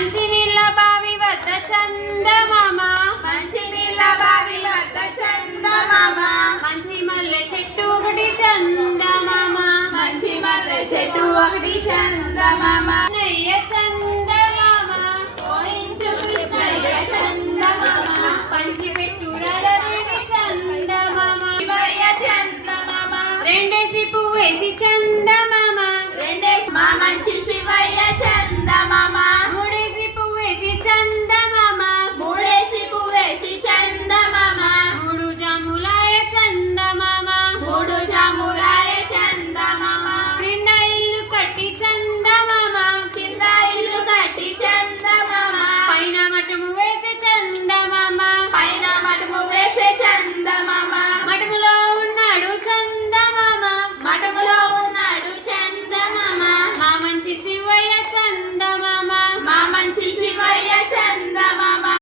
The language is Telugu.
మంచి నీళ్ళ బావి వద్ద చందమామ మంచి నీళ్ళ బావి వద్ద చందమామ మంచి మల్లె చెట్టు ఒకటి చందమామ మంచి మల్లె చెట్టు ఒకటి చందమామ కృష్ణయ్య చందమామ ఓ ఇంచు కృష్ణయ్య చందమామ పంచి పెట్టు రలదేవి చందమామ శివయ్య చందమామ రెండేసి పువ్వేసి చందమామ రెండే మా మంచి శివయ్య చందమామ